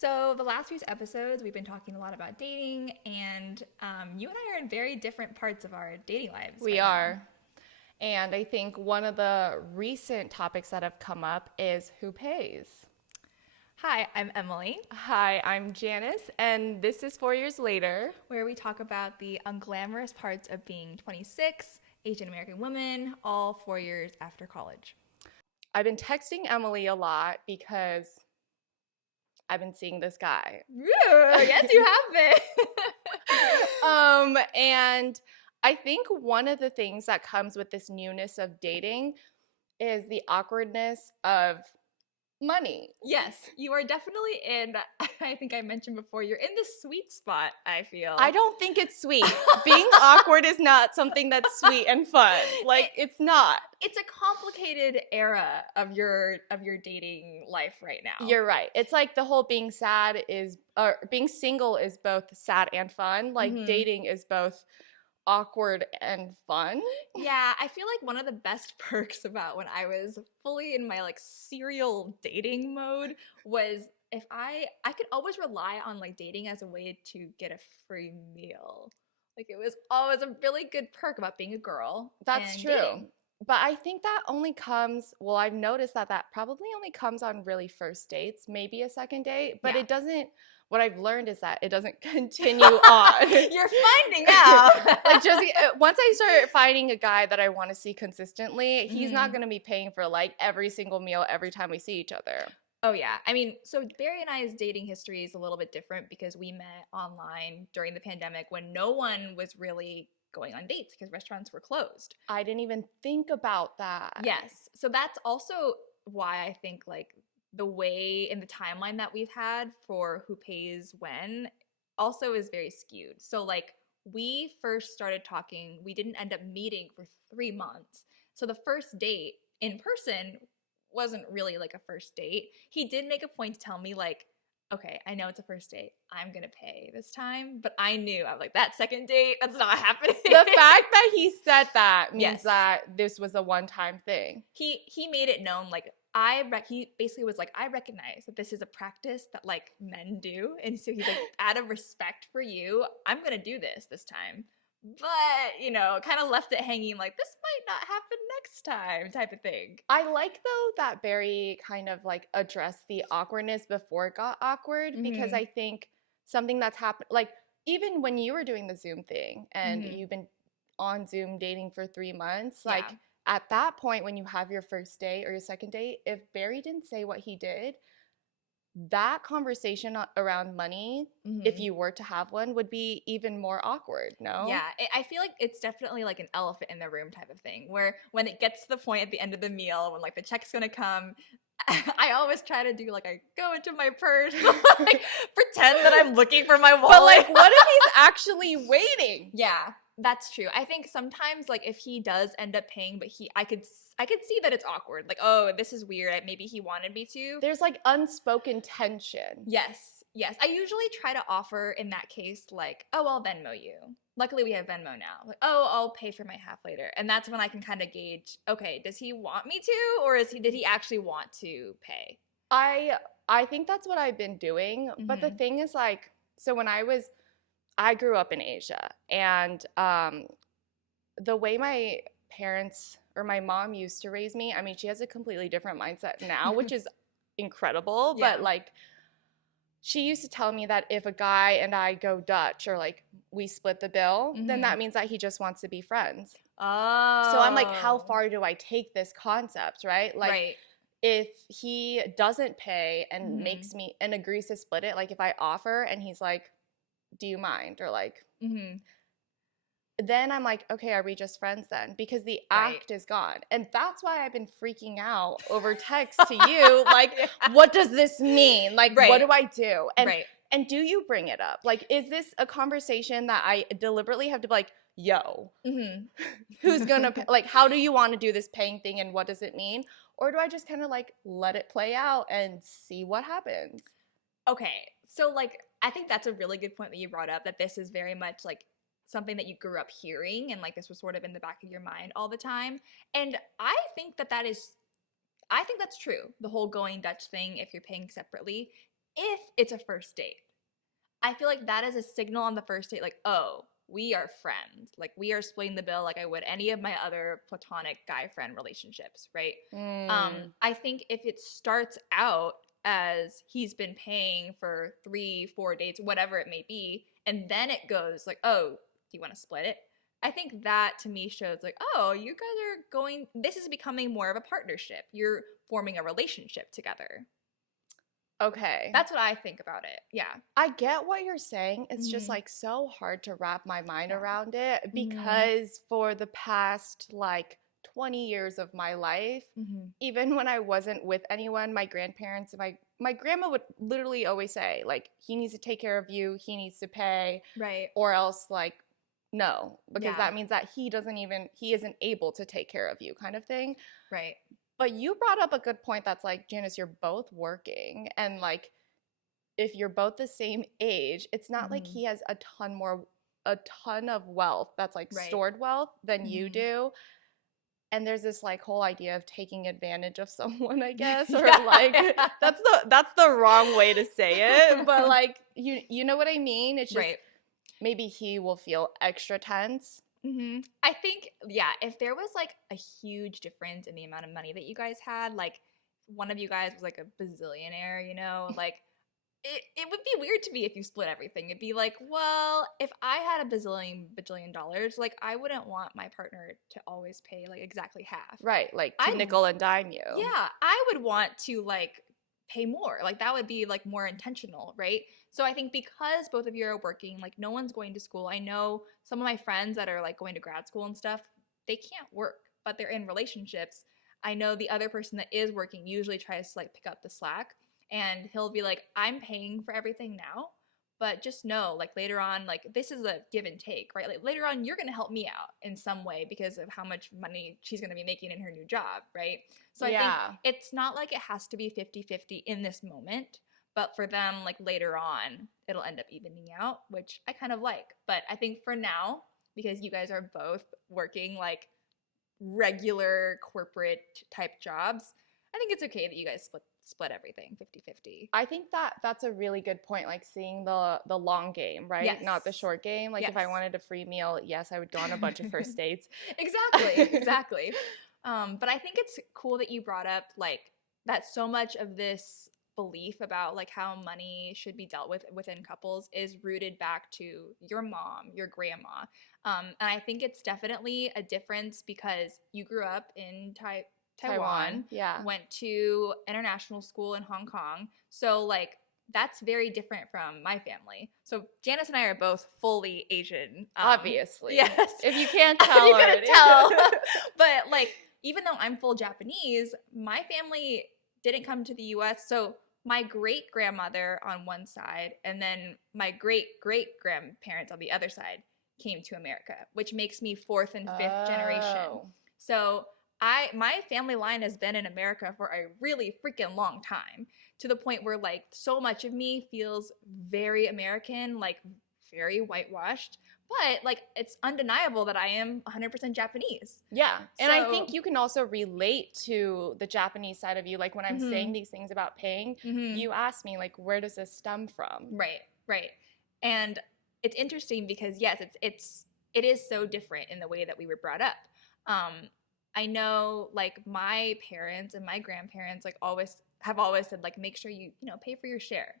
So, the last few episodes, we've been talking a lot about dating, and you and I are in very different parts of our dating lives We right now. are. And I think one of the recent topics that have come up is who pays. Hi, I'm Emily, Hi, I'm Janice, and this is 4 years later. where we talk about the unglamorous parts of being 26, Asian American woman, all 4 years after college. I've been texting Emily a lot because I've been seeing this guy. Yes, you have been. And I think one of the things that comes with this newness of dating is the awkwardness of money. Yes, you are definitely in, I think I mentioned before, you're in the sweet spot, I feel. I don't think it's sweet. Being awkward is not something that's sweet and fun. It's not. It's a complicated era of your dating life right now. You're right. It's like the whole being sad is, or being single is both sad and fun. Dating is both awkward and fun. Yeah, I feel like one of the best perks about when I was fully in my serial dating mode was if I could always rely on dating as a way to get a free meal. It was always a really good perk about being a girl. That's and true. dating. But I think that only comes, well, I've noticed that probably only comes on really first dates, maybe a second date, but Yeah. it doesn't, what I've learned is that it doesn't continue on. You're finding out. Once I start finding a guy that I want to see consistently, he's not going to be paying for every single meal every time we see each other. Oh, yeah. I mean, so Barry and I's dating history is a little bit different because we met online during the pandemic when no one was really going on dates because restaurants were closed. I didn't even think about that. Yes. So that's also why I think the way in the timeline that we've had for who pays when also is very skewed. So we first started talking, we didn't end up meeting for 3 months. So the first date in person wasn't really a first date. He did make a point to tell me okay, I know it's a first date. I'm going to pay this time. But I knew, I was that second date, that's not happening. The fact that he said that means Yes. that this was a one-time thing. He made it known, he basically was I recognize that this is a practice that men do. And so he's out of respect for you, I'm going to do this time. But, kind of left it hanging this might not happen next time type of thing. I like, though, that Barry kind of addressed the awkwardness before it got awkward because I think something that's happened, even when you were doing the Zoom thing and you've been on Zoom dating for 3 months, at that point when you have your first date or your second date, if Barry didn't say what he did, that conversation around money, if you were to have one, would be even more awkward, no? Yeah, I feel it's definitely an elephant in the room type of thing, where when it gets to the point at the end of the meal, when the check's gonna come, I always try to do I go into my purse, pretend that I'm looking for my wallet. But what if he's actually waiting? Yeah, that's true. I think sometimes if he does end up paying, but I could see that it's awkward. Oh, this is weird. Maybe he wanted me to. There's unspoken tension. Yes. I usually try to offer in that case oh, I'll Venmo you. Luckily we have Venmo now. Oh, I'll pay for my half later. And that's when I can kind of gauge, okay, does he want me to, or did he actually want to pay? I think that's what I've been doing. But the thing is so when I grew up in Asia, and the way my parents or my mom used to raise me, I mean, she has a completely different mindset now, which is incredible. Yeah. But she used to tell me that if a guy and I go Dutch or we split the bill, then that means that he just wants to be friends. Oh. So I'm how far do I take this concept, right? Right. If he doesn't pay and makes me and agrees to split it, if I offer and he's do you mind? Or then I'm okay, are we just friends then? Because the act is gone. And that's why I've been freaking out over text to you. What does this mean? What do I do? And do you bring it up? Is this a conversation that I deliberately have to be yo, who's gonna pay? How do you want to do this paying thing and what does it mean? Or do I just kind of let it play out and see what happens? Okay, so I think that's a really good point that you brought up, that this is very much something that you grew up hearing, and this was sort of in the back of your mind all the time. And I think that's true. The whole going Dutch thing, if you're paying separately, if it's a first date. I feel like that is a signal on the first date, like, oh, we are friends. Like, we are splitting the bill like I would any of my other platonic guy friend relationships, right? Mm. I think if it starts out as he's been paying for 3, 4 dates, whatever it may be, and then it goes like, oh, do you want to split it? I think that to me shows like, oh, you guys are going, this is becoming more of a partnership. You're forming a relationship together. Okay. That's what I think about it. Yeah. I get what you're saying. It's just Mm-hmm. like so hard to wrap my mind Yeah. around it Mm-hmm. because for the past like 20 years of my life, Mm-hmm. even when I wasn't with anyone, my grandparents and my grandma would literally always say like he needs to take care of you, he needs to pay, Right. or else like no, because Yeah. that means that he isn't able to take care of you kind of thing. Right. But you brought up a good point that's like, Janice, you're both working and like if you're both the same age, it's not like Mm-hmm. he has a ton of wealth that's like Right. stored wealth than you Mm-hmm. do. And there's this like whole idea of taking advantage of someone, I guess, or Yeah. like Yeah. that's the wrong way to say it, but like you know what I mean? It's just Right. maybe he will feel extra tense. Mm-hmm. I think, yeah, if there was like a huge difference in the amount of money that you guys had, like one of you guys was like a bazillionaire, like it would be weird to me if you split everything. It'd be like, well, if I had a bajillion dollars, like I wouldn't want my partner to always pay like exactly half. Right, like to I'd nickel and dime you. Yeah, I would want to like pay more. Like that would be like more intentional, right? So I think because both of you are working, like no one's going to school. I know some of my friends that are like going to grad school and stuff, they can't work, but they're in relationships. I know the other person that is working usually tries to like pick up the slack and he'll be like, I'm paying for everything now, but just know like later on, like this is a give and take, right? Like later on, you're gonna help me out in some way because of how much money she's gonna be making in her new job, right? So I think Yeah. it's not like it has to be 50-50 in this moment, but for them, like later on, it'll end up evening out, which I kind of like. But I think for now, because you guys are both working like regular corporate type jobs, I think it's okay that you guys split everything 50-50. I think that that's a really good point, like seeing the long game, right? Yes. Not the short game. Like if I Yes. wanted a free meal, yes, I would go on a bunch of first dates. Exactly, exactly. But I think it's cool that you brought up like that so much of this belief about like how money should be dealt with within couples is rooted back to your mom, your grandma. And I think it's definitely a difference because you grew up in Taiwan, Taiwan, yeah. went to international school in Hong Kong. So like that's very different from my family. So Janice and I are both fully Asian. Obviously. Yes. If you can't You tell couldn't already. tell. But like, even though I'm full Japanese, my family didn't come to the US. So my great grandmother on one side and then my great great grandparents on the other side came to America, which makes me fourth and fifth generation. Oh. So my family line has been in America for a really freaking long time, to the point where like so much of me feels very American, like very whitewashed, but like it's undeniable that I am 100% Japanese. Yeah. And I So, think you can also relate to the Japanese side of you. Like when I'm saying mhm, these things about paying, mhm. you ask me like where does this stem from? Right, right. And it's interesting because yes, it is so different in the way that we were brought up. I know like my parents and my grandparents like always said like make sure you pay for your share.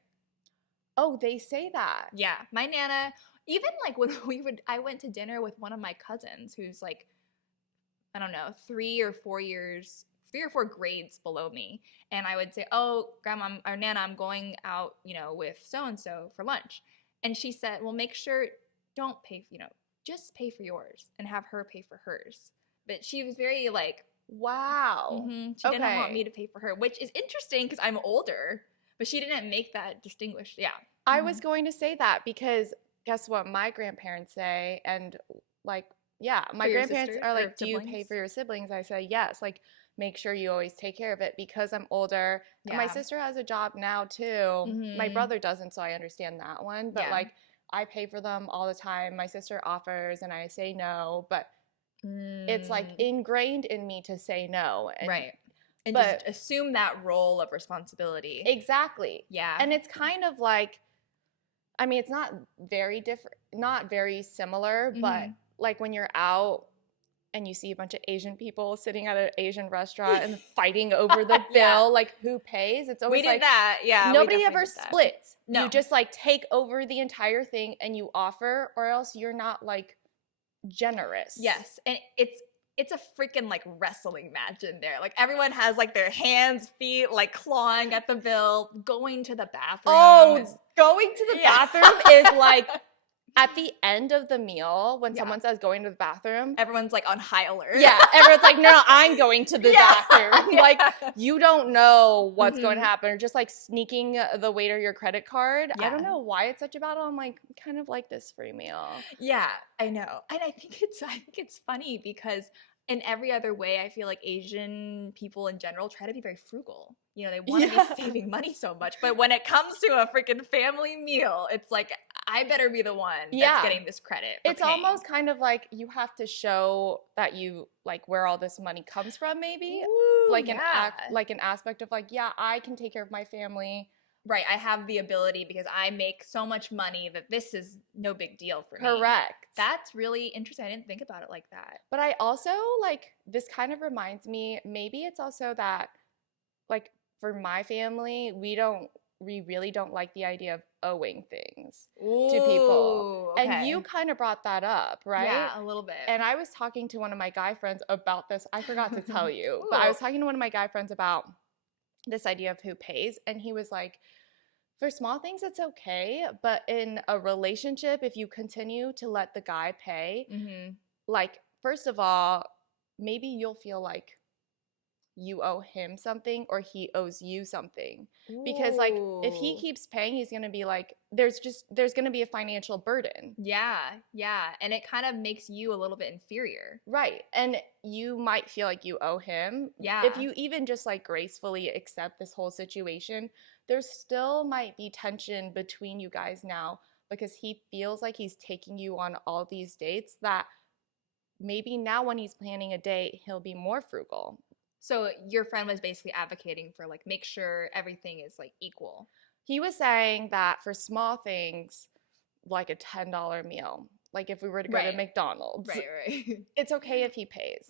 Oh, they say that. Yeah, my nana, even like when I went to dinner with one of my cousins who's like, I don't know, 3 or 4 grades below me. And I would say, oh, grandma or nana, I'm going out, with so and so for lunch. And she said, well, make sure, don't pay, just pay for yours and have her pay for hers. But she was very like, Wow. she didn't want me Okay. to pay for her, which is interesting because I'm older, but she didn't make that distinguish. Yeah. I Mm-hmm. was going to say that because guess what my grandparents say? And like, yeah, For my your grandparents sister are or like, do you pay siblings? for your siblings? I say, yes. Like, make sure you always take care of it because I'm older. And my Yeah. sister has a job now too. My Mm-hmm. brother doesn't, so I understand that one. But Yeah. like, I pay for them all the time. My sister offers and I say no. But it's like Mm, ingrained in me to say no. And right. And But just assume that role of responsibility. exactly. Yeah. And it's kind of like, I mean, it's not very different, not very similar, but like when you're out and you see a bunch of Asian people sitting at an Asian restaurant and fighting over the bill, like who pays? It's always we did like that. Yeah. nobody ever did that. splits. No. You just like take over the entire thing and you offer, or else you're not like generous. Yes. And it's a freaking like wrestling match in there. Like everyone has like their hands, feet, like clawing at the bill, going to the bathroom. Oh, going to the bathroom is like at the end of the meal when someone says going to the bathroom. Everyone's like on high alert. Yeah, everyone's like, no, I'm going to the bathroom. Like you don't know what's going to happen. Or just like sneaking the waiter your credit card. I don't know why it's such a battle. I'm like, kind of like this free meal. Yeah, I know. And I think it's funny because in every other way, I feel like Asian people in general try to be very frugal. You know, they want to be saving money so much. But when it comes to a freaking family meal, it's like, I better be the one that's getting this credit. It's almost kind of like you have to show that you like where all this money comes from, maybe. Ooh, like an aspect of like, yeah, I can take care of my family. Right, I have the ability because I make so much money that this is no big deal for me. Correct. That's really interesting. I didn't think about it like that. But I also like, this kind of reminds me, maybe it's also that like for my family, we really don't like the idea of owing things to people. Okay. And you kind of brought that up, right? Yeah, a little bit. And I was talking to one of my guy friends about this. I forgot to tell you, but I was talking to one of my guy friends about this idea of who pays, and he was like, for small things it's okay, but in a relationship, if you continue to let the guy pay, like first of all, maybe you'll feel like you owe him something or he owes you something. Because like if he keeps paying, he's going to be like, there's going to be a financial burden. Yeah. And it kind of makes you a little bit inferior. Right. And you might feel like you owe him. Yeah. If you even just like gracefully accept this whole situation, there still might be tension between you guys now because he feels like he's taking you on all these dates that maybe now when he's planning a date, he'll be more frugal. So your friend was basically advocating for like make sure everything is like equal. He was saying that for small things, like a $10 meal, like if we were to go to McDonald's, it's okay if he pays.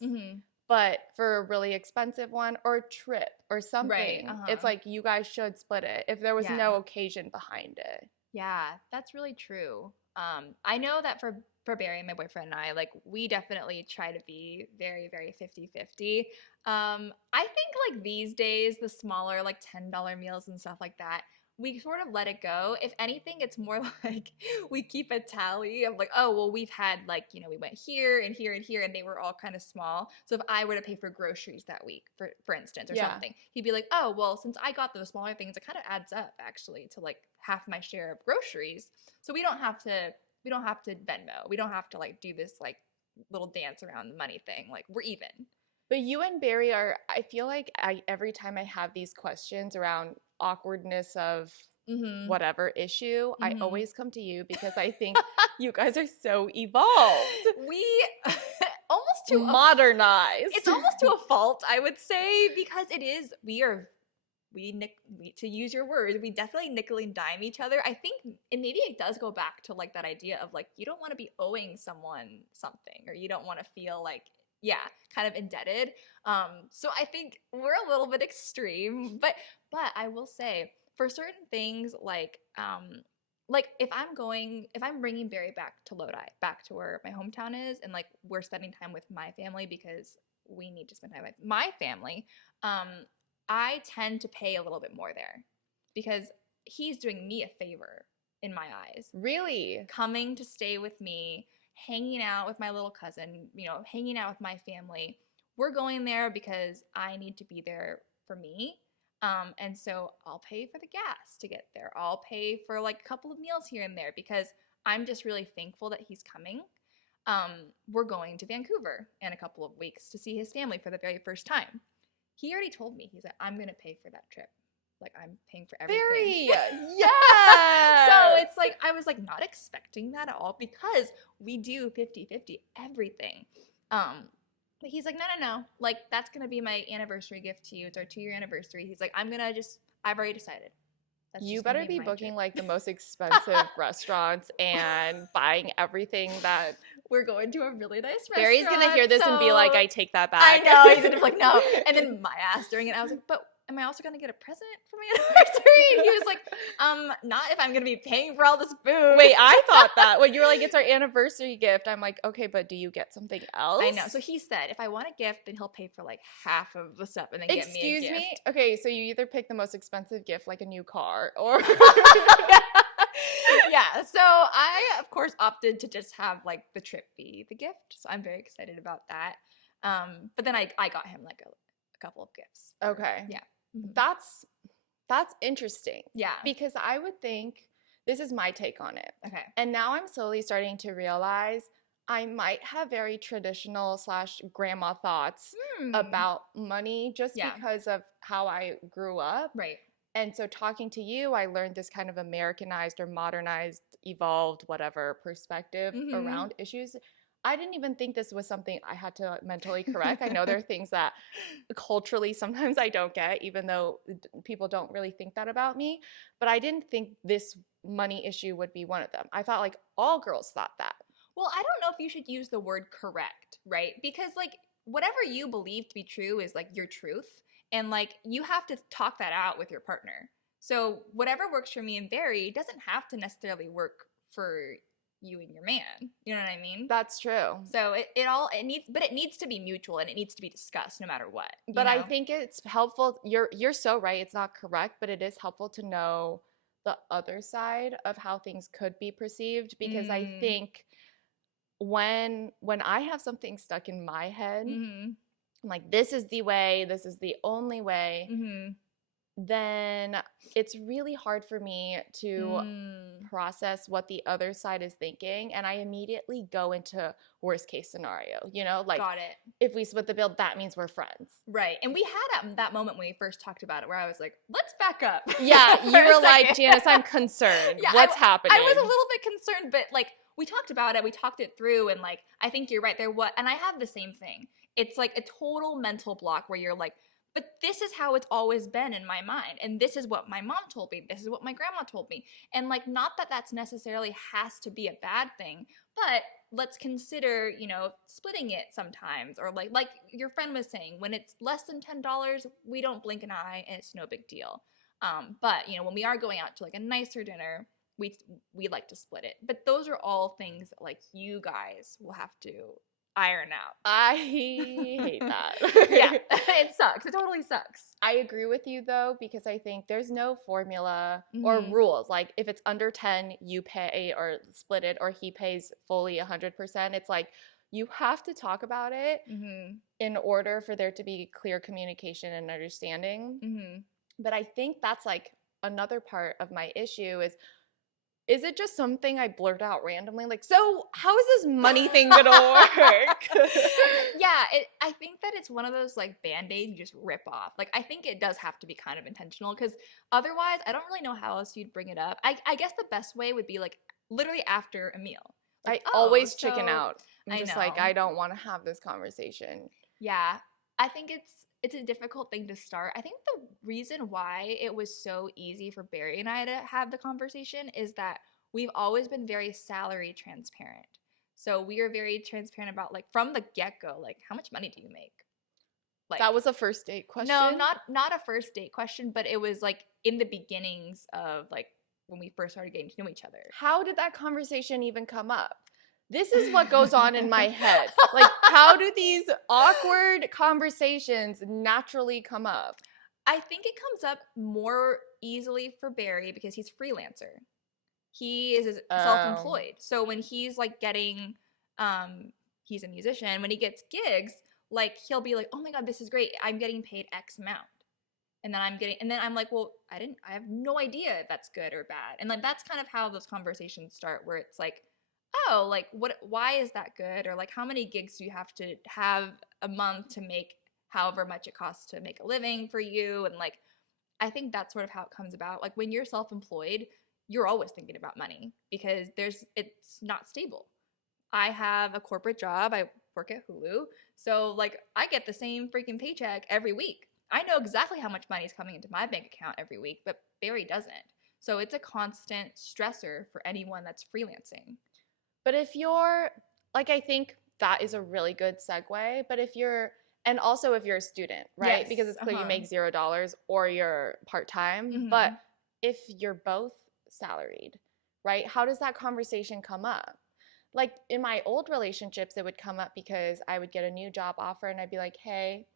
But for a really expensive one or a trip or something, it's like you guys should split it if there was no occasion behind it. Yeah, that's really true. I know that for Barry, my boyfriend and I, like we definitely try to be very, very 50-50. I think like these days, the smaller like $10 meals and stuff like that, we sort of let it go. If anything, it's more like we keep a tally of like, oh, well, we've had like, you know, we went here and here and here and they were all kind of small. So if I were to pay for groceries that week, for instance, or something, he'd be like, oh, well, since I got those smaller things, it kind of adds up actually to like half my share of groceries. So we don't have to Venmo. We don't have to like do this like little dance around the money thing. Like we're even. But you and Barry are, I feel like every time I have these questions around awkwardness of whatever issue, I always come to you because I think you guys are so evolved. We almost to modernized. It's almost to a fault, I would say, because it is, to use your words, we definitely nickel and dime each other. I think, and maybe it does go back to like that idea of like, you don't want to be owing someone something, or you don't want to feel like, kind of indebted. So I think we're a little bit extreme, but I will say for certain things like if I'm bringing Barry back to Lodi, back to where my hometown is, and like we're spending time with my family because we need to spend time with my family, I tend to pay a little bit more there because he's doing me a favor in my eyes. Really? Coming to stay with me, hanging out with my little cousin, you know, hanging out with my family. We're going there because I need to be there for me. And so I'll pay for the gas to get there. I'll pay for like a couple of meals here and there because I'm just really thankful that he's coming. We're going to Vancouver in a couple of weeks to see his family for the very first time. He already told me, he's like, I'm going to pay for that trip. Like, I'm paying for everything. Very, yeah. So it's like, I was like not expecting that at all because we do 50-50 everything. But he's like, no, no, no. Like, that's going to be my anniversary gift to you. It's our 2-year anniversary. He's like, I've already decided. That's You just going to better be be my booking gift. like the most expensive restaurants and buying everything that We're going to a really nice Barry's gonna restaurant. hear this and be like, So I take that I back. know. He's going to be like, no. And then my ass during it, I was like, but am I also going to get a present for my anniversary? And he was like, not if I'm going to be paying for all this food. Wait, I thought that. When you were like, it's our anniversary gift, I'm like, okay, but do you get something else? I know. So he said, if I want a gift, then he'll pay for like half of the stuff and then get me a gift. Excuse me? Okay, so you either pick the most expensive gift, like a new car, or Yeah, so I of course opted to just have like the trip be the gift, so I'm very excited about that. But then I got him like a couple of gifts. okay. Yeah. Mhm. That's interesting. Yeah. Because I would think this is my take on it. Okay. And now I'm slowly starting to realize I might have very traditional slash grandma thoughts about money just Yeah. because of how I grew up. Right. And so talking to you, I learned this kind of Americanized or modernized, evolved, whatever perspective around issues. I didn't even think this was something I had to mentally correct. I know there are things that culturally sometimes I don't get, even though people don't really think that about me. But I didn't think this money issue would be one of them. I thought like all girls thought that. Well, I don't know if you should use the word correct, right? Because like whatever you believe to be true is like your truth. And like you have to talk that out with your partner. So whatever works for me and Barry doesn't have to necessarily work for you and your man. You know what I mean? That's true. So it needs to be mutual and it needs to be discussed no matter what. But I think it's helpful. You're so right. It's not correct, but it is helpful to know the other side of how things could be perceived, because I think when I have something stuck in my head, I'm like, this is the way, this is the only way, then it's really hard for me to process what the other side is thinking. And I immediately go into worst case scenario, you know, like got it. If we split the bill, that means we're friends. Right. And we had that moment when we first talked about it where I was like, let's back up. Yeah, you were like, Janice, I'm concerned. Yeah, What's happening? I was a little bit concerned, but like we talked about it, we talked it through, and like I think you're right. And I have the same thing. It's like a total mental block where you're like, but this is how it's always been in my mind, and this is what my mom told me, this is what my grandma told me, and like not that that's necessarily has to be a bad thing, but let's consider, you know, splitting it sometimes, or like your friend was saying, when it's less than $10, we don't blink an eye and it's no big deal. But you know, when we are going out to like a nicer dinner, we like to split it. But those are all things that like you guys will have to iron out. I hate that. Yeah, it sucks. It totally sucks. I agree with you though, because I think there's no formula or rules. Like if it's under 10, you pay or split it, or he pays fully 100%. It's like you have to talk about it in order for there to be clear communication and understanding. But I think that's like another part of my issue is it just something I blurt out randomly? Like, so how is this money thing gonna work? Yeah, I think that it's one of those like band-aids you just rip off. Like, I think it does have to be kind of intentional, because otherwise I don't really know how else you'd bring it up. I guess the best way would be like literally after a meal. Like, I always chicken out. I'm just know. like, I don't want to have this conversation. Yeah, I think it's a difficult thing to start. I think the reason why it was so easy for Barry and I to have the conversation is that we've always been very salary transparent. So we are very transparent about like from the get-go, like how much money do you make? Like that was a first date question? No, not a first date question, but it was like in the beginnings of like when we first started getting to know each other. How did that conversation even come up? This is what goes on in my head. Like, how do these awkward conversations naturally come up? I think it comes up more easily for Barry because he's a freelancer. He is self-employed. So when he's like getting, he's a musician, when he gets gigs, like he'll be like, oh my God, this is great. I'm getting paid X amount. And then I'm like, well, I have no idea if that's good or bad. And like, that's kind of how those conversations start, where it's like, oh, like why is that good? Or like, how many gigs do you have to have a month to make however much it costs to make a living for you? And like, I think that's sort of how it comes about. Like when you're self-employed, you're always thinking about money because it's not stable. I have a corporate job. I work at Hulu. So like I get the same freaking paycheck every week. I know exactly how much money is coming into my bank account every week, but Barry doesn't. So it's a constant stressor for anyone that's freelancing. But if you're like, I think that is a really good segue. But if you're, and also if you're a student, right? Because Yes. it's clear you make $0 or you're part time. But Mm-hmm. if you're both salaried, right? How does that conversation come up? Like in my old relationships, it would come up because I would get a new job offer and I'd be like, hey,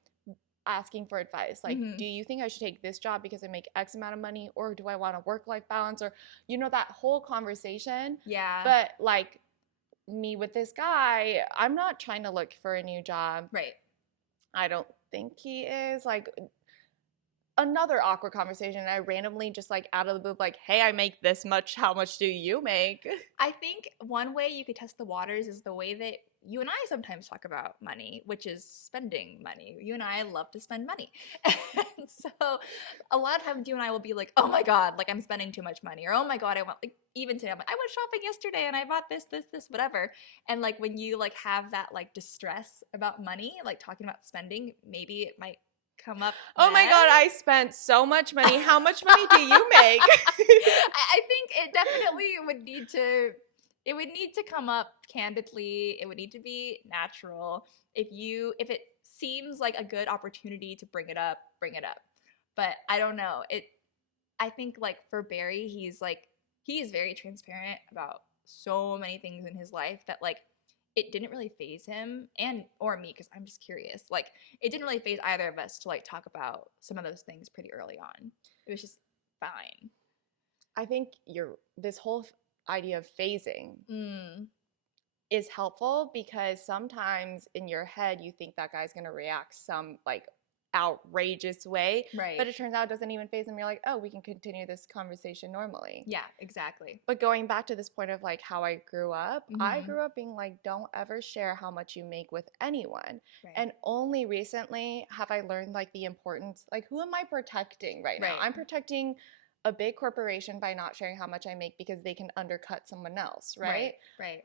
asking for advice. Like, Mm-hmm. do you think I should take this job because I make X amount of money? Or do I want a work life balance? Or, that whole conversation. Yeah. But like, me with this guy, I'm not trying to look for a new job. Right. I don't think he is. Like another awkward conversation. I randomly just like out of the blue, like, hey, I make this much. How much do you make? I think one way you could test the waters is the way that you and I sometimes talk about money, which is spending money. You and I love to spend money. And so a lot of times you and I will be like, oh my God, like I'm spending too much money. Or oh my God, I want, like, even today, I'm like, I went shopping yesterday and I bought this, whatever. And like when you like have that like distress about money, like talking about spending, maybe it might come up Oh my then. God, I spent so much money. How much money do you make? I think it definitely would need to come up candidly. It would need to be natural. If it seems like a good opportunity to bring it up, bring it up. But I don't know. I think like for Barry, he's very transparent about so many things in his life that like it didn't really phase him and or me because I'm just curious. Like it didn't really phase either of us to like talk about some of those things pretty early on. It was just fine. I think this whole idea of phasing Mm. is helpful because sometimes in your head you think that guy's going to react some like outrageous way, Right. but it turns out it doesn't even phase him. You're like, oh, we can continue this conversation normally. Yeah, exactly. But going back to this point of like how I grew up, I Mhm. grew up being like, don't ever share how much you make with anyone. Right. And only recently have I learned like the importance, like who am I protecting right now? Right. I'm protecting a big corporation by not sharing how much I make because they can undercut someone else, right? Right.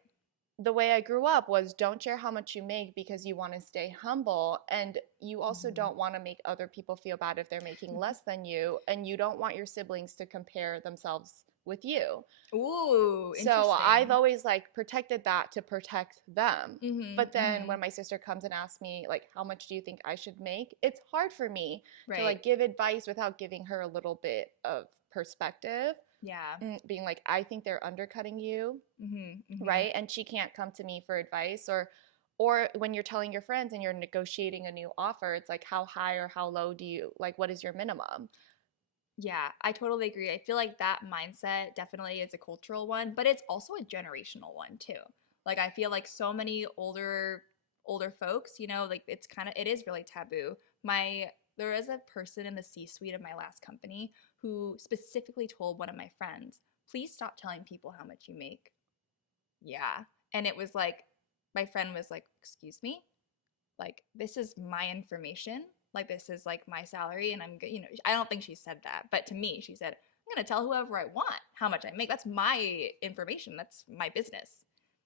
The way I grew up was don't share how much you make because you want to stay humble, and you also Mhm. don't want to make other people feel bad if they're making less than you, and you don't want your siblings to compare themselves with you. Ooh, So I've interesting. always like protected that to protect them. Mhm. But then Mhm. when my sister comes and asks me like how much do you think I should make? It's hard for me to Right. like give advice without giving her a little bit of perspective. Yeah. Being like, I think they're undercutting you, Mhm. Mhm. right? And she can't come to me for advice. Or when you're telling your friends and you're negotiating a new offer, it's like how high or how low do you like, what is your minimum? Yeah, I totally agree. I feel like that mindset definitely is a cultural one, but it's also a generational one too. Like I feel like so many older folks, like it is really taboo. There is a person in the C-suite of my last company who specifically told one of my friends, "Please stop telling people how much you make." Yeah. And it was like my friend was like, "Excuse me? Like this is my information, like this is like my salary and I don't think she said that, but to me she said, I'm going to tell whoever I want how much I make. That's my information, that's my business.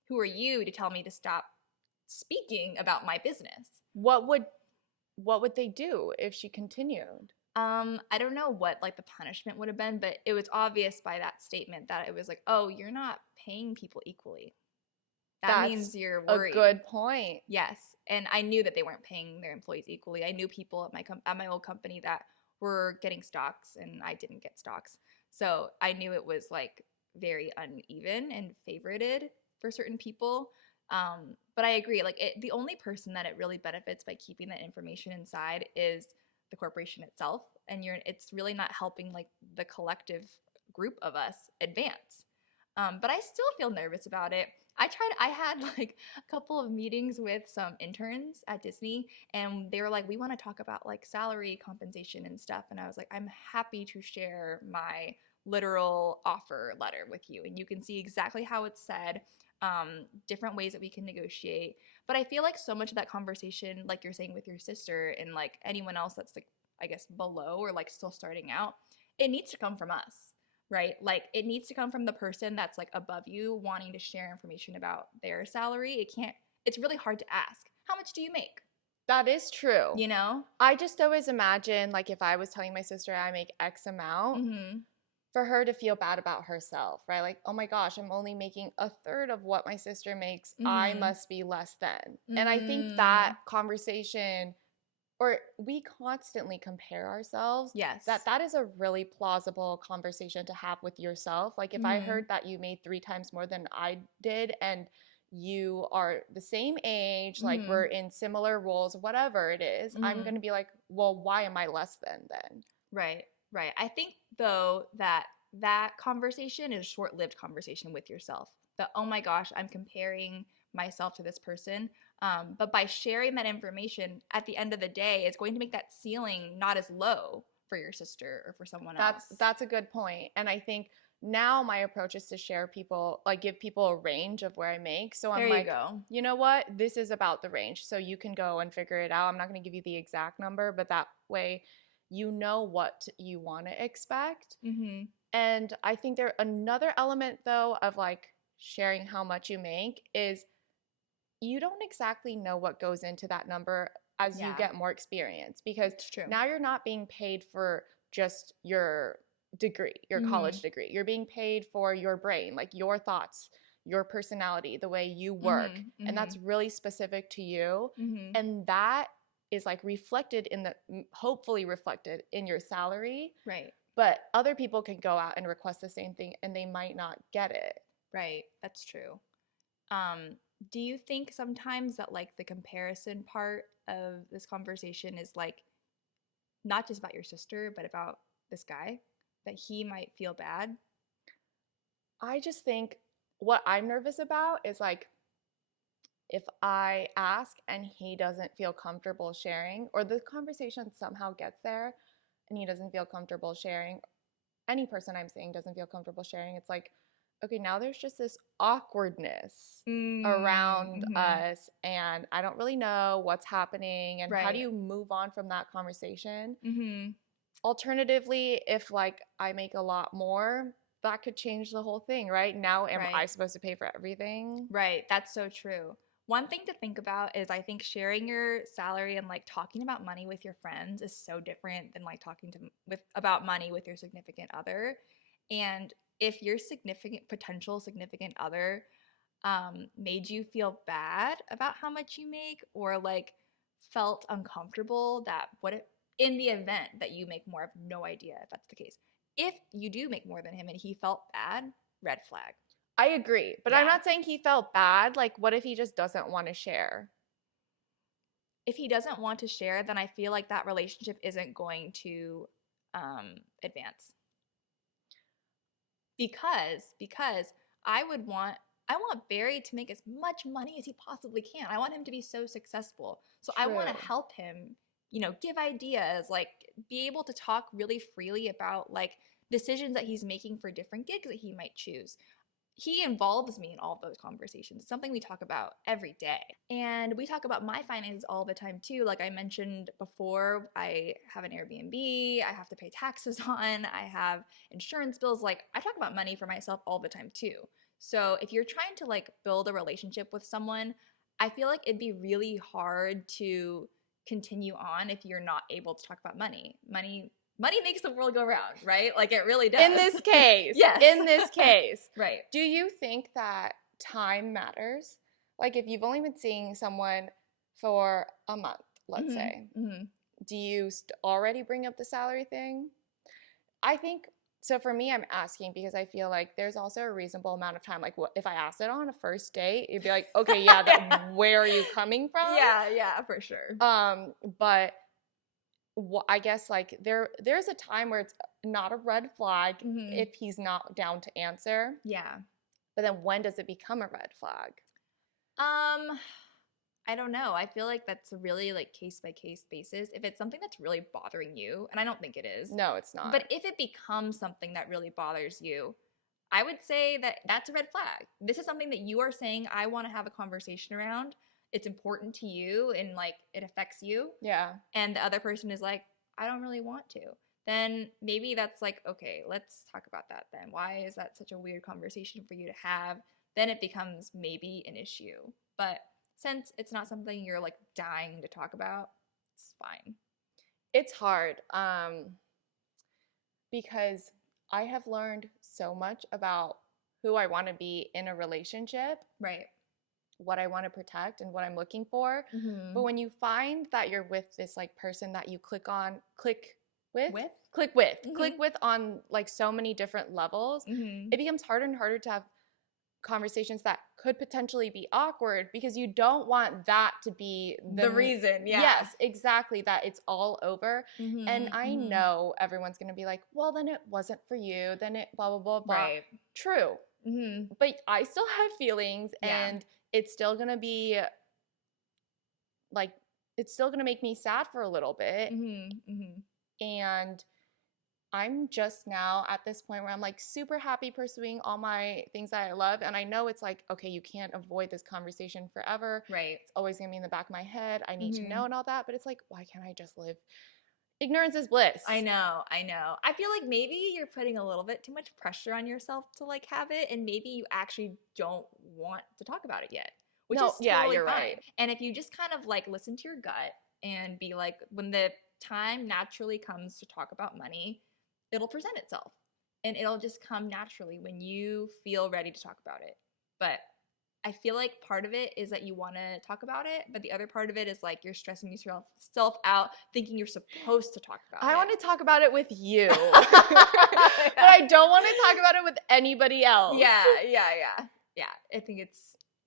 Who are you to tell me to stop speaking about my business? What would they do if she continued? I don't know what like the punishment would have been, but it was obvious by that statement that it was like, oh, you're not paying people equally. That That's means you're a worried. good point. Yes, and I knew that they weren't paying their employees equally. I knew people at my old company that were getting stocks, and I didn't get stocks. So I knew it was like very uneven and favorited for certain people. But I agree. Like the only person that it really benefits by keeping that information inside is the corporation itself, and it's really not helping like the collective group of us advance. But I still feel nervous about it. I had like a couple of meetings with some interns at Disney, and they were like, we want to talk about like salary compensation and stuff. And I was like, I'm happy to share my literal offer letter with you. And you can see exactly how it's said, different ways that we can negotiate. But I feel like so much of that conversation, like you're saying with your sister and like anyone else that's like, I guess, below or like still starting out, it needs to come from us, right? Like it needs to come from the person that's like above you wanting to share information about their salary. it's really hard to ask, how much do you make? That is true. You know? I just always imagine, like, if I was telling my sister I make X amount, for her to feel bad about herself, right? Like, oh my gosh, I'm only making a third of what my sister makes. I must be less than. And I think that conversation, or we constantly compare ourselves. Yes. That is a really plausible conversation to have with yourself. Like, if I heard that you made 3 times more than I did, and you are the same age, like we're in similar roles, whatever it is, I'm going to be like, well, why am I less than then? Right, right. I think though that conversation is a short-lived conversation with yourself. That, oh my gosh, I'm comparing myself to this person. But by sharing that information at the end of the day, it's going to make that ceiling not as low for your sister or for someone else. That's a good point. And I think now my approach is to share people, like give people a range of where I make. So I'm like, you know what? This is about the range. So you can go and figure it out. I'm not going to give you the exact number, but that way you know what you want to expect. And I think another element though of like sharing how much you make is you don't exactly know what goes into that number as you get more experience, because now you're not being paid for just your degree, your college degree. You're being paid for your brain, like your thoughts, your personality, the way you work. And that's really specific to you. And that is like reflected hopefully reflected in your salary. Right. But other people can go out and request the same thing and they might not get it. Right. That's true. Do you think sometimes that like the comparison part of this conversation is like not just about your sister, but about this guy, that he might feel bad? I just think what I'm nervous about is like if I ask and he doesn't feel comfortable sharing, or the conversation somehow gets there and he doesn't feel comfortable sharing, any person I'm seeing doesn't feel comfortable sharing, it's like, okay, now there's just this awkwardness around us, and I don't really know what's happening, and how do you move on from that conversation? Alternatively, if like I make a lot more, that could change the whole thing, right? Now, am I supposed to pay for everything? Right. That's so true. One thing to think about is I think sharing your salary and like talking about money with your friends is so different than like talking about money with your significant other. And if your potential significant other made you feel bad about how much you make, or like felt uncomfortable that in the event that you make more, I have no idea if that's the case. If you do make more than him and he felt bad, red flag. I agree, but I'm not saying he felt bad. Like, what if he just doesn't want to share? If he doesn't want to share, then I feel like that relationship isn't going to advance. Because I want Barry to make as much money as he possibly can. I want him to be so successful. So I want to help him, give ideas, like be able to talk really freely about like decisions that he's making for different gigs that he might choose. He involves me in all of those conversations. It's something we talk about every day. And we talk about my finances all the time too. Like I mentioned before, I have an Airbnb, I have to pay taxes on, I have insurance bills. Like I talk about money for myself all the time too. So if you're trying to like build a relationship with someone, I feel like it'd be really hard to continue on if you're not able to talk about money. Money makes the world go round, right? Like it really does. In this case. Yes. In this case. Right. Do you think that time matters? Like if you've only been seeing someone for a month, let's say, do you already bring up the salary thing? I think, so for me, I'm asking because I feel like there's also a reasonable amount of time. Like if I asked it on a first date, you'd be like, okay, where are you coming from? Yeah, for sure. But I guess like there's a time where it's not a red flag if he's not down to answer. Yeah. But then when does it become a red flag? I don't know. I feel like that's a really like case by case basis. If it's something that's really bothering you, and I don't think it is. No, it's not. But if it becomes something that really bothers you, I would say that that's a red flag. This is something that you are saying, I want to have a conversation around. It's important to you and like it affects you. Yeah. And the other person is like, I don't really want to. Then maybe that's like, okay, let's talk about that then. Why is that such a weird conversation for you to have? Then it becomes maybe an issue. But since it's not something you're like dying to talk about, it's fine. It's hard because I have learned so much about who I want to be in a relationship, Right. what I want to protect and what I'm looking for. Mm-hmm. But when you find that you're with this like person that you click with, With? click with on like so many different levels, Mm-hmm. it becomes harder and harder to have conversations that could potentially be awkward because you don't want that to be The reason, yeah. Yes, exactly, that it's all over. Mm-hmm. And I Mm-hmm. know everyone's going to be like, well, then it wasn't for you, then it blah blah blah blah. Right. True. Mm-hmm. But I still have feelings, Yeah. and it's still going to be like, it's still going to make me sad for a little bit. Mm-hmm. Mm-hmm. And I'm just now at this point where I'm like super happy pursuing all my things that I love. And I know it's like, okay, you can't avoid this conversation forever. Right. It's always going to be in the back of my head. I need Mm-hmm. to know and all that. But it's like, why can't I just live? Ignorance is bliss. I know. I feel like maybe you're putting a little bit too much pressure on yourself to like have it, and maybe you actually don't want to talk about it yet, which No, is yeah, totally you're fine. right. And if you just kind of like listen to your gut and be like, when the time naturally comes to talk about money, it'll present itself, and it'll just come naturally when you feel ready to talk about it. But I feel like part of it is that you want to talk about it, but the other part of it is like you're stressing yourself out thinking you're supposed to talk about it. I want to talk about it with you. But I don't want to talk about it with anybody else. Yeah. I think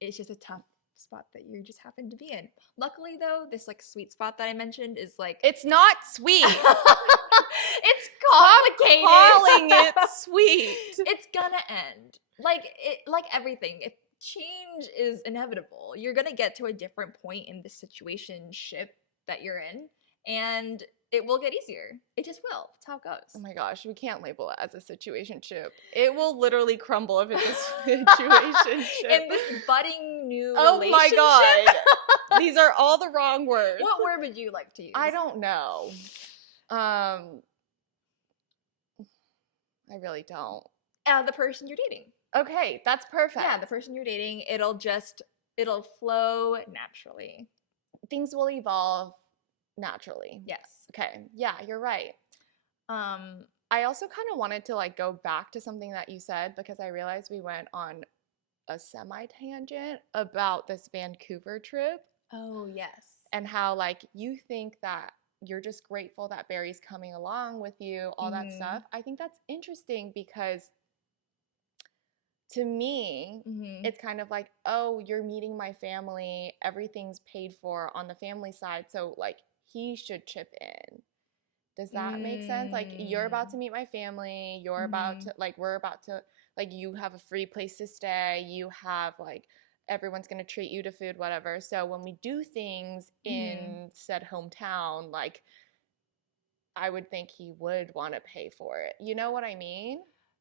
it's just a tough spot that you just happen to be in. Luckily though, this like sweet spot that I mentioned is like It's not sweet. it's complicated. Calling it sweet. It's gonna end. Like everything. If change is inevitable, you're gonna get to a different point in the situationship that you're in, and it will get easier. It just will. That's how it goes. Oh my gosh, we can't label it as a situationship. It will literally crumble if it's a situationship. In this budding new oh relationship. my god. These are all the wrong words. What word would you like to use? I don't know. I really don't. The person you're dating. Okay, that's perfect. Yeah, the person you're dating, it'll flow naturally. Things will evolve naturally. Yes. Okay. Yeah, you're right. I also kind of wanted to like go back to something that you said because I realized we went on a semi-tangent about this Vancouver trip. Oh, yes. And how like you think that you're just grateful that Barry's coming along with you, all that stuff. I think that's interesting because to me, it's kind of like, oh, you're meeting my family, everything's paid for on the family side, so like he should chip in. Does that make sense? Like you're about to meet my family, you're about to like we're about to like you have a free place to stay, you have like everyone's going to treat you to food, whatever. So when we do things in said hometown, like I would think he would want to pay for it. You know what I mean?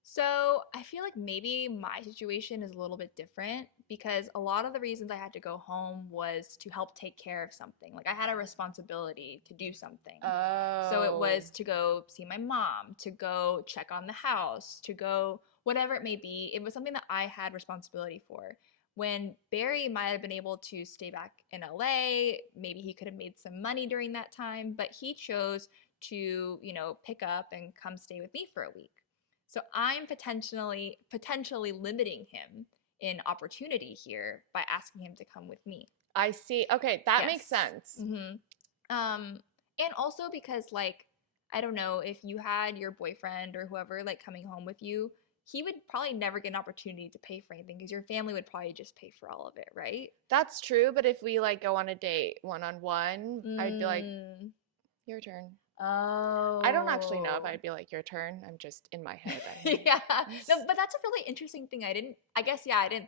So I feel like maybe my situation is a little bit different because a lot of the reasons I had to go home was to help take care of something. Like I had a responsibility to do something. Oh. So it was to go see my mom, to go check on the house, to go whatever it may be. It was something that I had responsibility for. When Barry might have been able to stay back in LA, maybe he could have made some money during that time, but he chose to, pick up and come stay with me for a week. So I'm potentially limiting him in opportunity here by asking him to come with me. I see. Okay, that makes sense. And also because like I don't know, if you had your boyfriend or whoever like coming home with you, he would probably never get an opportunity to pay for anything because your family would probably just pay for all of it, right? That's true, but if we like go on a date one-on-one, I'd be like, your turn. Oh. I don't actually know if I'd be like, your turn. I'm just in my head. Yeah. No, but that's a really interesting thing. I didn't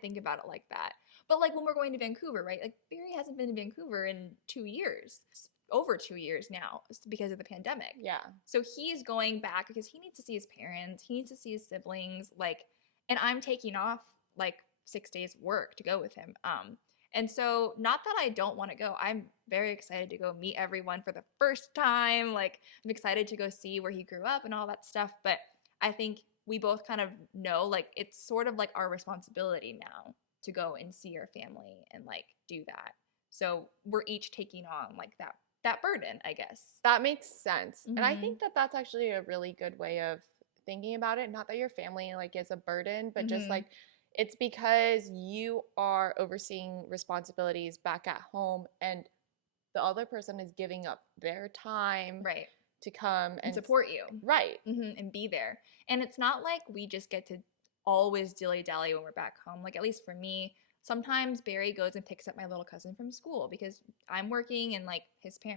think about it like that. But like when we're going to Vancouver, right? Like Barry hasn't been to Vancouver in 2 years. Over 2 years now because of the pandemic. Yeah. So he's going back because he needs to see his parents. He needs to see his siblings. Like, and I'm taking off like 6 days work to go with him. And so not that I don't want to go. I'm very excited to go meet everyone for the first time. Like I'm excited to go see where he grew up and all that stuff. But I think we both kind of know like it's sort of like our responsibility now to go and see our family and like do that. So we're each taking on like that burden, I guess. That makes sense. And I think that that's actually a really good way of thinking about it. Not that your family like is a burden, but just like it's because you are overseeing responsibilities back at home and the other person is giving up their time right to come and support you. Right. And be there. And it's not like we just get to always dilly-dally when we're back home. Like, at least for me, sometimes Barry goes and picks up my little cousin from school because I'm working and like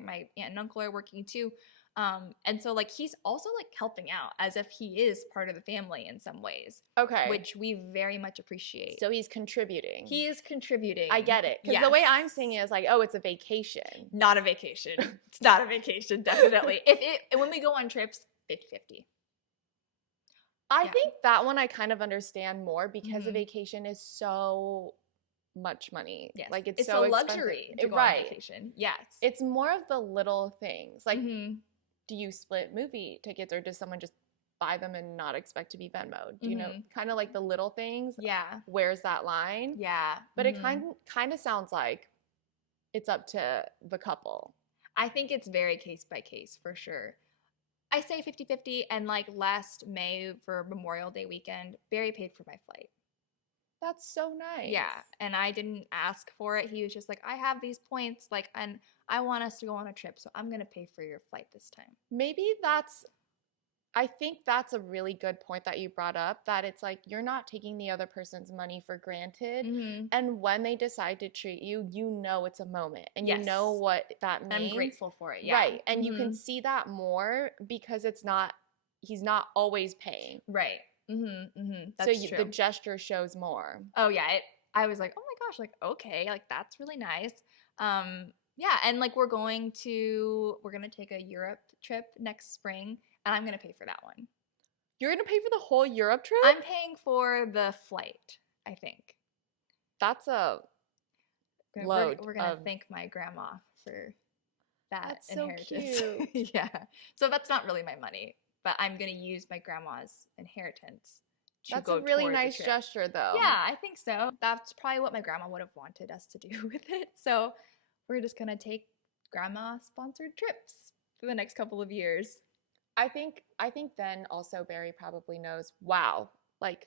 my aunt and uncle are working too. And so like he's also like helping out as if he is part of the family in some ways. Okay. Which we very much appreciate. So he's contributing. He is contributing. I get it. Because the way I'm seeing it is like, oh, it's a vacation. Not a vacation. It's not a vacation, definitely. When we go on trips, 50-50. I think that one I kind of understand more because a vacation is so much money. Yes. Like it's so a luxury to go on vacation. Yes. It's more of the little things. Like do you split movie tickets or does someone just buy them and not expect to be Venmo'd? Do you know kind of like the little things? Yeah. Where's that line? Yeah. But it kind of sounds like it's up to the couple. I think it's very case by case for sure. I say 50-50, and like last May for Memorial Day weekend, Barry paid for my flight. That's so nice. Yeah, and I didn't ask for it. He was just like, I have these points, like, and I want us to go on a trip, so I'm going to pay for your flight this time. Maybe I think that's a really good point that you brought up, that it's like you're not taking the other person's money for granted. And when they decide to treat you, you know it's a moment and you know what that means. I'm grateful for it. Yeah. Right. And you can see that more because he's not always paying. Right. That's true. The gesture shows more. Oh, yeah. I was like, oh my gosh, like, okay, like that's really nice. Yeah. And like we're going to take a Europe trip next spring. And I'm going to pay for that one. You're going to pay for the whole Europe trip? I'm paying for the flight, I think. That's a load. We're going to thank my grandma for that inheritance. So cute. Yeah. So that's not really my money, but I'm going to use my grandma's inheritance to That's go a really towards nice trip. gesture, though. Yeah, I think so. That's probably what my grandma would have wanted us to do with it. So we're just going to take grandma-sponsored trips for the next couple of years. I think then also Barry probably knows, wow, like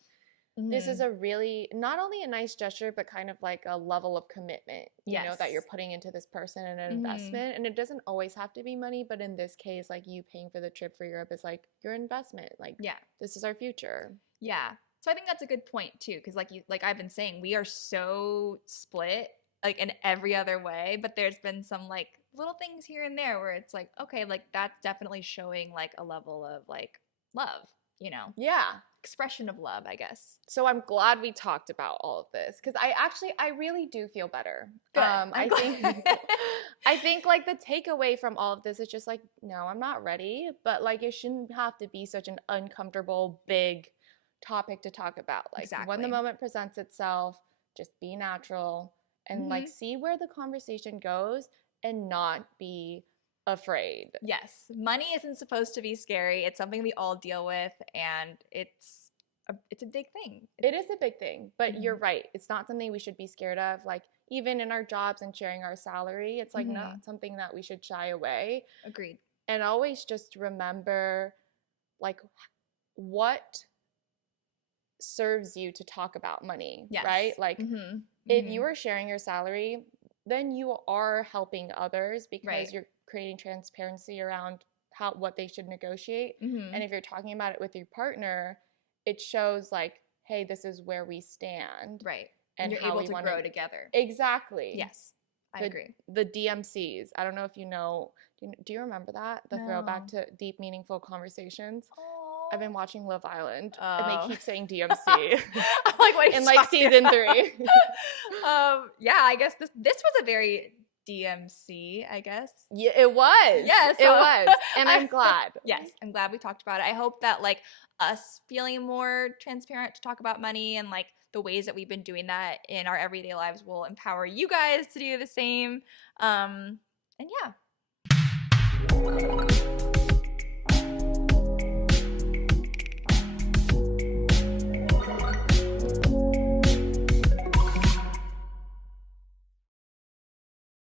this is a really, not only a nice gesture, but kind of like a level of commitment, you know, that you're putting into this person and an investment. And it doesn't always have to be money, but in this case, like you paying for the trip for Europe is like your investment. Like, this is our future. Yeah. So I think that's a good point too, because like I've been saying, we are so split like in every other way, but there's been some like little things here and there where it's like, okay, like that's definitely showing like a level of like love, you know? Yeah. Expression of love, I guess. So I'm glad we talked about all of this because I really do feel better. Good. I think like the takeaway from all of this is just like, no, I'm not ready, but like it shouldn't have to be such an uncomfortable, big topic to talk about. Like when the moment presents itself, just be natural and like see where the conversation goes and not be afraid. Yes. Money isn't supposed to be scary. It's something we all deal with, and it's a big thing. It is a big thing, but you're right. It's not something we should be scared of. Like even in our jobs and sharing our salary, it's like not something that we should shy away. Agreed. And always just remember like what serves you to talk about money, right? Like if you are sharing your salary, then you are helping others because you're creating transparency around what they should negotiate. And if you're talking about it with your partner, it shows like, hey, this is where we stand. Right. And you're able to grow together. Exactly. Yes. I agree. The DMCs. I don't know if you know. Do you remember that? The throwback to deep, meaningful conversations? I've been watching Love Island, and they keep saying DMC. I'm like, what are you in like season 3. Yeah, I guess this was a very DMC, I guess. Yeah, it was. Yes, it was, and I'm glad. Yes, I'm glad we talked about it. I hope that like us feeling more transparent to talk about money and like the ways that we've been doing that in our everyday lives will empower you guys to do the same. And yeah.